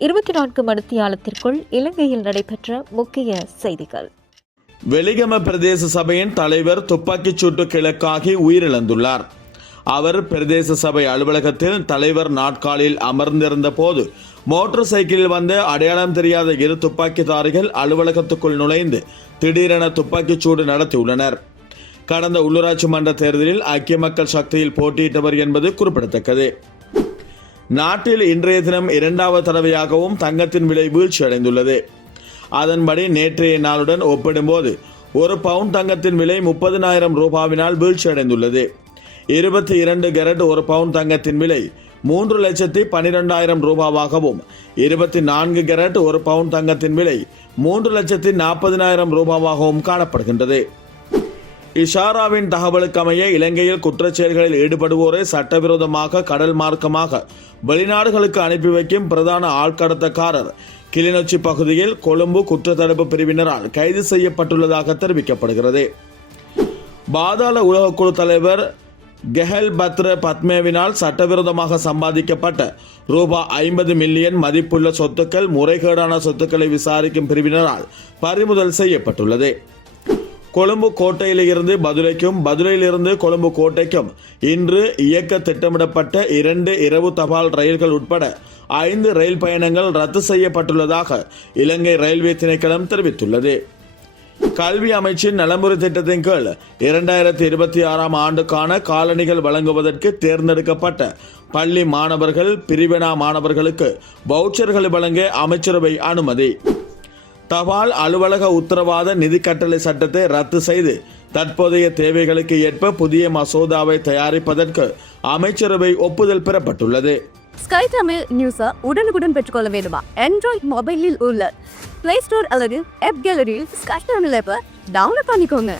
இருபத்தி நான்கு மணித்தியாலத்திற்குள் இலங்கையில் நடைபெற்ற முக்கிய செய்திகள். வெலிகம பிரதேச சபையின் தலைவர் துப்பாக்கிச் சூட்டு கிழக்காகி உயிரிழந்துள்ளார். அவர் பிரதேச சபை அலுவலகத்தில் தலைவர் நாட்காலில் அமர்ந்திருந்த போது மோட்டார் சைக்கிளில் வந்த அடையாளம் தெரியாத இரு துப்பாக்கிதாரிகள் அலுவலகத்துக்குள் நுழைந்து திடீரென துப்பாக்கிச் சூடு நடத்தியுள்ளனர். கடந்த உள்ளூராட்சி மன்ற தேர்தலில் ஐக்கிய மக்கள் சக்தியில் போட்டியிட்டவர் என்பது குறிப்பிடத்தக்கது. நாட்டில் இன்றைய தினம் இரண்டாவது தடவையாகவும் தங்கத்தின் விலை வீழ்ச்சியடைந்துள்ளது. அதன்படி நேற்றைய நாளுடன் ஒப்பிடும்போது ஒரு பவுண்ட் தங்கத்தின் விலை முப்பதினாயிரம் ரூபாவினால் வீழ்ச்சியடைந்துள்ளது. இருபத்தி இரண்டு கேரட் ஒரு பவுண்ட் தங்கத்தின் விலை மூன்று லட்சத்தி பனிரெண்டாயிரம் ரூபாவாகவும் இருபத்தி நான்கு கேரட் ஒரு பவுண்ட் தங்கத்தின் விலை மூன்று லட்சத்தி நாற்பதினாயிரம் ரூபாவாகவும் காணப்படுகின்றது. இஷாராவின் தகவலுக்கமைய இலங்கையில் குற்றச்செயல்களில் ஈடுபடுவோரை சட்டவிரோதமாக கடல் மார்க்கமாக வெளிநாடுகளுக்கு அனுப்பி வைக்கும் பிரதான ஆள்கடத்தக்காரர். கிளிநொச்சி பகுதியில் கொழும்பு குற்றத்தடுப்பு பிரிவினரால் கைது செய்யப்பட்டுள்ளதாக தெரிவிக்கப்படுகிறது. பாதாள உலகக்குழு தலைவர் கெஹல் பத்ர பத்மேவினால் சட்டவிரோதமாக சம்பாதிக்கப்பட்ட ரூபாய் ஐம்பது மில்லியன் மதிப்புள்ள சொத்துக்கள் முறைகேடான சொத்துக்களை விசாரிக்கும் பிரிவினரால் பறிமுதல் செய்யப்பட்டுள்ளது. கொழும்பு கோட்டையிலிருந்து மதுரைக்கும் மதுரையிலிருந்து கொழும்பு கோட்டைக்கும் இன்று இயக்க திட்டமிடப்பட்ட இரண்டு இரவு தபால் ரயில்கள் உட்பட ஐந்து ரயில் பயணங்கள் ரத்து செய்யப்பட்டுள்ளதாக இலங்கை ரயில்வே திணைக்களம் தெரிவித்துள்ளது. கல்வி அமைச்சின் நலமுறை திட்டத்தின் கீழ் இரண்டாயிரத்தி இருபத்தி ஆறாம் ஆண்டுக்கான காலணிகள் வழங்குவதற்கு தேர்ந்தெடுக்கப்பட்ட பள்ளி மாணவர்கள் பிரிவினா மாணவர்களுக்கு வவுச்சர்களை வழங்க அமைச்சரவை அனுமதி. தபால் அலுவலக உத்தரவாத நிதி கட்டளை சட்டத்தை ரத்து செய்து தற்போதைய தேவைகளுக்கு ஏற்ப புதிய மசோதாவை தயாரிப்பதற்கு அமைச்சரவை ஒப்புதல் பெறப்பட்டுள்ளது. ஸ்கை தமிழ் நியூஸை உடனுக்குடன் பெற்றுக்கொள்ள வேண்டுமா? ஆண்ட்ராய்ட் மொபைலில் உள்ள பிளே ஸ்டோர் அல்லது ஆப் கேலரியில் ஸ்கை தமிழ் ஆப்பை டவுன்லோட் பண்ணிக்கோங்க.